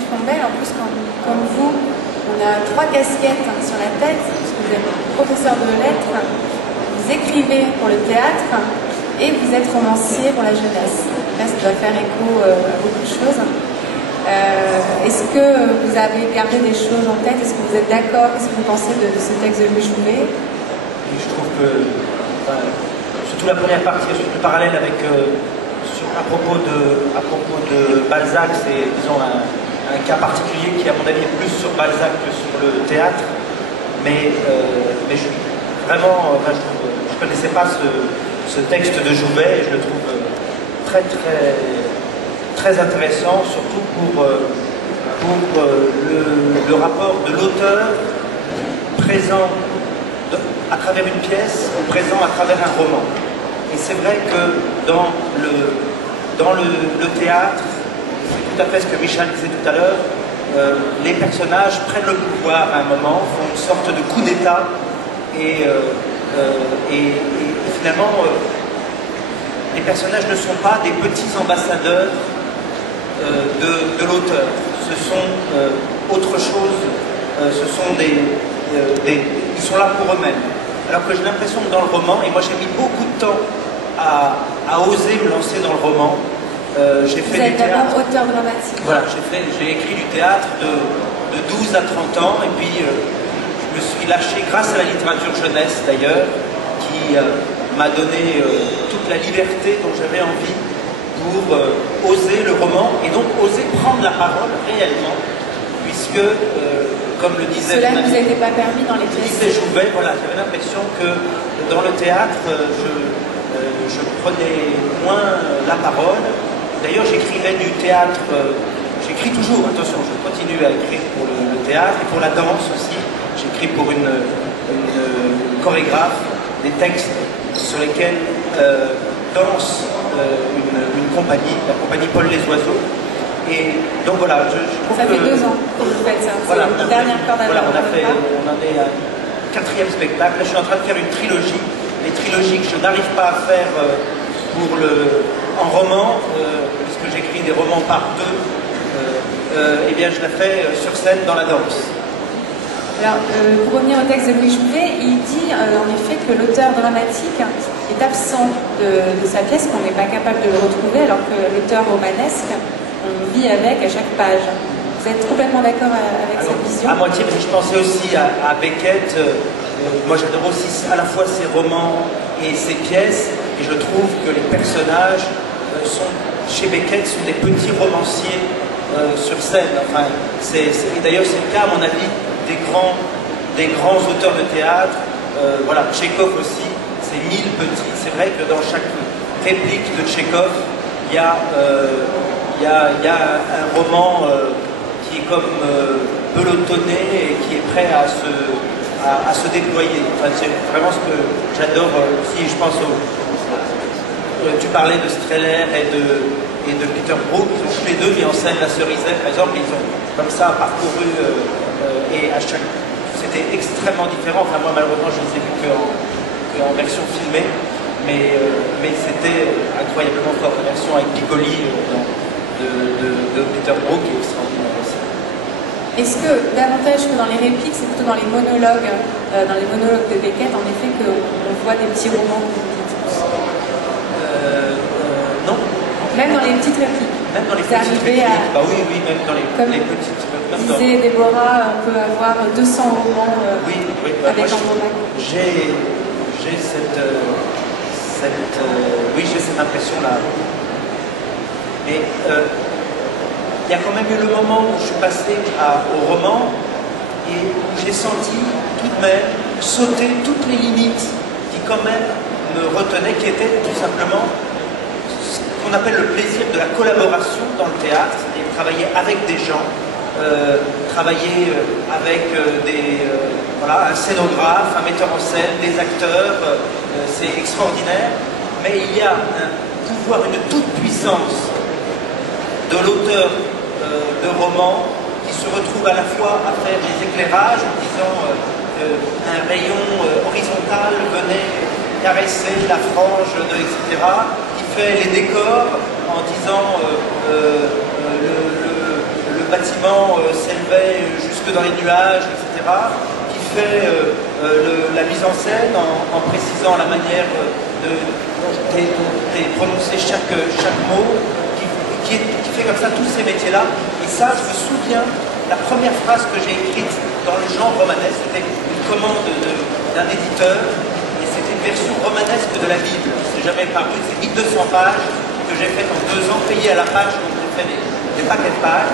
Campbell, en plus, comme vous, on a 3 casquettes sur la tête, parce que vous êtes professeur de lettres, vous écrivez pour le théâtre et vous êtes romancier pour la jeunesse. Là, ça doit faire écho à beaucoup de choses. Est-ce que vous avez gardé des choses en tête? Est-ce que vous êtes d'accord? Qu'est-ce que vous pensez de ce texte de Louis Jouvet? Je trouve que, surtout la première partie, surtout le parallèle avec, à propos de Balzac, c'est, disons, un cas particulier qui, à mon avis, est plus sur Balzac que sur le théâtre. Mais je connaissais pas ce texte de Jouvet et je le trouve très intéressant, surtout pour le rapport de l'auteur présent à travers une pièce ou présent à travers un roman. Et c'est vrai que dans le théâtre, c'est tout à fait ce que Michel disait tout à l'heure, les personnages prennent le pouvoir à un moment, font une sorte de coup d'état et finalement les personnages ne sont pas des petits ambassadeurs de l'auteur, ce sont autre chose, ils sont là pour eux-mêmes. Alors que j'ai l'impression que dans le roman, et moi j'ai mis beaucoup de temps à oser me lancer dans le roman. J'ai fait du théâtre. Auteur dramatique. Voilà, j'ai écrit du théâtre de 12 à 30 ans, et puis je me suis lâché grâce à la littérature jeunesse d'ailleurs, qui m'a donné toute la liberté dont j'avais envie pour oser le roman, et donc oser prendre la parole réellement, puisque, comme le disait... Cela ne vous était pas permis dans les pièces. Disait Jouvet, voilà, j'avais l'impression que dans le théâtre, je prenais moins la parole. D'ailleurs, j'écrivais du théâtre, j'écris toujours, attention, je continue à écrire pour le théâtre et pour la danse aussi. J'écris pour une chorégraphe des textes sur lesquels danse une compagnie, la compagnie Paul les Oiseaux. Et donc voilà, je trouve ça fait 2 ans que vous faites ça, voilà, c'est la dernière corde à voilà, on en est à 4e spectacle. Là, je suis en train de faire une trilogie. Les trilogies que je n'arrive pas à faire en roman, puisque j'écris des romans par 2, eh bien je la fais sur scène dans la danse. Alors, pour revenir au texte de Louis Jouvet, il dit en effet que l'auteur dramatique est absent de sa pièce, qu'on n'est pas capable de le retrouver, alors que l'auteur romanesque, on vit avec à chaque page. Vous êtes complètement d'accord avec cette vision? À moitié, parce que je pensais aussi à Beckett. Moi j'adore aussi à la fois ses romans et ses pièces, et je trouve que les personnages chez Beckett sont des petits romanciers sur scène. Enfin, d'ailleurs c'est le cas à mon avis des grands auteurs de théâtre. Voilà, Tchekhov aussi, c'est 1000 petits. C'est vrai que dans chaque réplique de Tchekhov, il y a un roman qui est comme pelotonné et qui est prêt à se déployer. Enfin, c'est vraiment ce que j'adore aussi. Je pense tu parlais de Streller et de Peter Brook. Ils ont tous les deux mis en scène La Cerisette, par exemple. Ils ont comme ça parcouru et à chaque... C'était extrêmement différent. Enfin, moi, malheureusement, je ne les ai vus qu'en version filmée. Mais c'était incroyablement fort. La version avec Piccoli de Peter Brook est extraordinaire aussi. Est-ce que, davantage que dans les répliques, c'est plutôt dans les monologues de Beckett, en effet, qu'on voit des petits romans? Non. Même dans les petites répliques? Même dans les petites répliques. Bah oui, même dans les petites. Comme disait Déborah, on peut avoir 200 romans avec Andromaque. J'ai cette impression-là. Mais il y a quand même eu le moment où je suis passé au roman et où j'ai senti tout de même sauter toutes les limites qui quand même me retenaient, qui étaient tout simplement ce qu'on appelle le plaisir de la collaboration dans le théâtre, c'est-à-dire travailler avec des gens, travailler avec un scénographe, un metteur en scène, des acteurs, c'est extraordinaire, mais il y a un pouvoir, une toute-puissance de l'auteur de romans qui se retrouve à la fois à faire des éclairages en disant un rayon horizontal venait caresser la frange etc., qui fait les décors en disant le bâtiment s'élevait jusque dans les nuages, etc., qui fait la mise en scène en précisant la manière dont est prononcé chaque mot, qui fait comme ça tous ces métiers-là. Et ça, je me souviens, la première phrase que j'ai écrite dans le genre romanesque, c'était une commande d'un éditeur, et c'était une version romanesque de la Bible. C'est jamais paru, c'est 1200 pages que j'ai fait en 2 ans, payé à la page, donc j'ai fait des paquets de pages,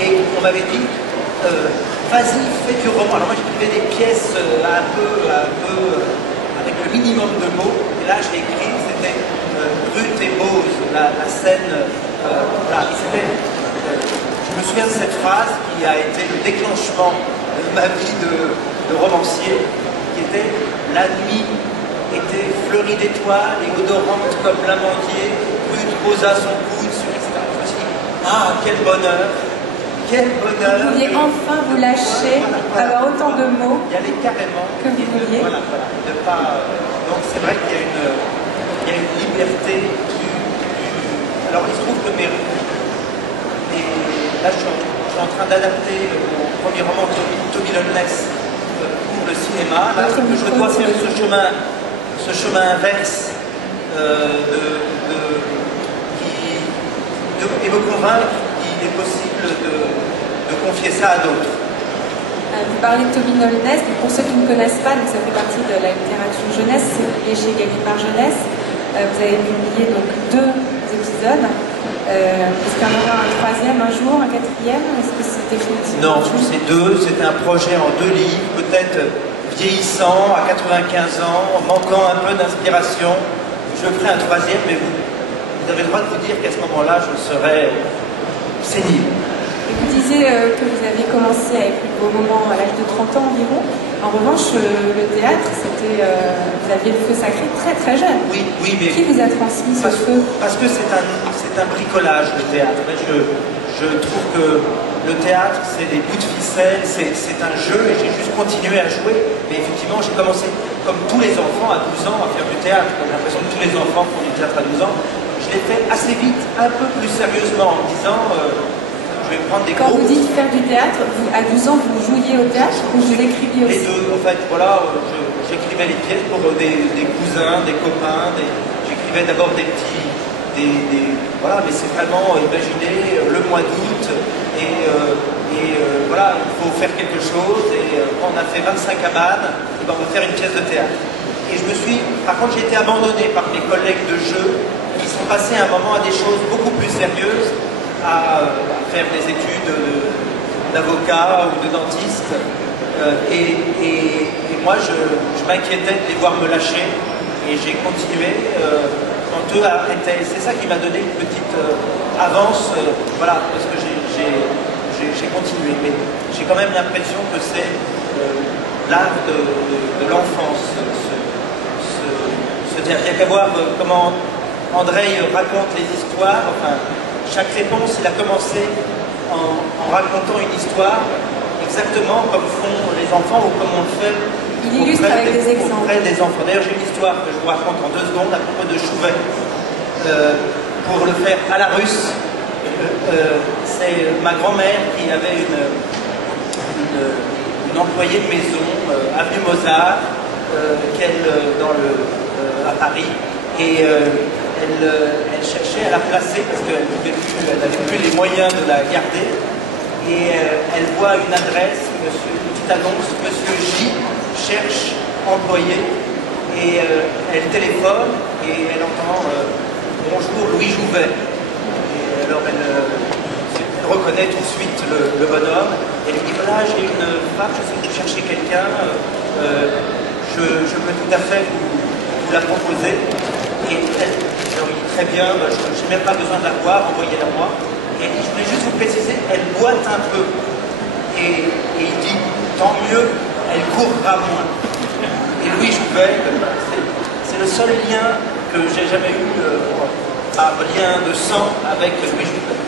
et on m'avait dit, vas-y, fais du roman. Alors moi j'écrivais des pièces un peu avec le minimum de mots, et là j'ai écrit, c'était Ruth et Bose, la scène, voilà, je me souviens de cette phrase qui a été le déclenchement de ma vie de romancier, qui était « La nuit était fleurie d'étoiles et odorante comme l'amandier, Ruth posa son coude sur etc. » Je me suis dit « Ah, quel bonheur! Quel bonheur !» Vous pouviez enfin vous lâcher, avoir autant de mots y aller carrément que vous vouliez. Voilà. Donc c'est vrai qu'il y a une liberté Alors il se trouve que là je suis en train d'adapter mon premier roman Toby Loveless pour le cinéma. Là, je dois faire ce chemin inverse et me convaincre qu'il est possible de confier ça à d'autres. Vous parlez de Toby Loveless, pour ceux qui ne connaissent pas, donc ça fait partie de la littérature jeunesse, c'est publié chez Gallimard Jeunesse. Vous avez publié donc 2 épisodes. Est-ce qu'il y en aura un 3e un jour, un 4e? Est-ce que c'est définitif? Non, c'est 2, c'était un projet en 2 livres, peut-être vieillissant, à 95 ans, manquant un peu d'inspiration. Je ferai un 3e, mais vous avez le droit de vous dire qu'à ce moment-là, je serai sénile. Vous disiez que vous aviez commencé à écrire vos romans à l'âge de 30 ans environ. En revanche, le théâtre, vous aviez le feu sacré très très jeune. Oui, mais... Qui vous a transmis ce feu? Parce que c'est un bricolage, le théâtre. Je trouve que le théâtre, c'est des bouts de ficelle, c'est un jeu, et j'ai juste continué à jouer. Mais effectivement, j'ai commencé, comme tous les enfants, à 12 ans, à faire du théâtre. J'ai l'impression que tous les enfants font du théâtre à 12 ans. Je l'ai fait assez vite, un peu plus sérieusement, en me disant... je vais prendre des Quand groupes. vous dites faire du théâtre, à 12 ans, vous jouiez au théâtre ou vous écriviez aussi? Les deux, en fait, voilà, j'écrivais les pièces pour des cousins, des copains, j'écrivais d'abord des petits, voilà, mais c'est vraiment, imaginez, le mois d'août, et voilà, il faut faire quelque chose, et quand on a fait 25 cabanes, et ben on va faire une pièce de théâtre. Et je me suis, par contre, j'ai été abandonné par mes collègues de jeu, qui sont passés à un moment à des choses beaucoup plus sérieuses, à faire des études d'avocat ou de dentiste, et moi je m'inquiétais de les voir me lâcher, et j'ai continué quand eux arrêtaient. C'est ça qui m'a donné une petite avance, voilà, parce que j'ai continué, mais j'ai quand même l'impression que c'est l'art de l'enfance, il n'y a qu'à voir comment André raconte les histoires. Enfin, chaque réponse, il a commencé en racontant une histoire exactement comme font les enfants ou comme on le fait avec des exemples. Auprès des enfants. D'ailleurs, j'ai une histoire que je vous raconte en 2 secondes à propos de Chouvet. Pour le faire à la russe, c'est ma grand-mère qui avait une employée de maison, avenue Mozart, à Paris, et elle cherchait à la placer parce qu'elle n'avait plus les moyens de la garder, et elle voit une adresse, une petite annonce, Monsieur J cherche employé, et elle téléphone et elle entend bonjour Louis Jouvet, et alors elle reconnaît tout de suite le bonhomme, et elle lui dit voilà, j'ai une femme, je sais que vous cherchez quelqu'un, je peux tout à fait vous la proposer. Et elle dit très bien, je n'ai même pas besoin de la voir, envoyez-la moi. Et je voulais juste vous préciser, elle boite un peu. Et il dit, tant mieux, elle courra moins. Et Louis Jouvet, c'est le seul lien que j'ai jamais eu, un lien de sang avec Louis Jouvet.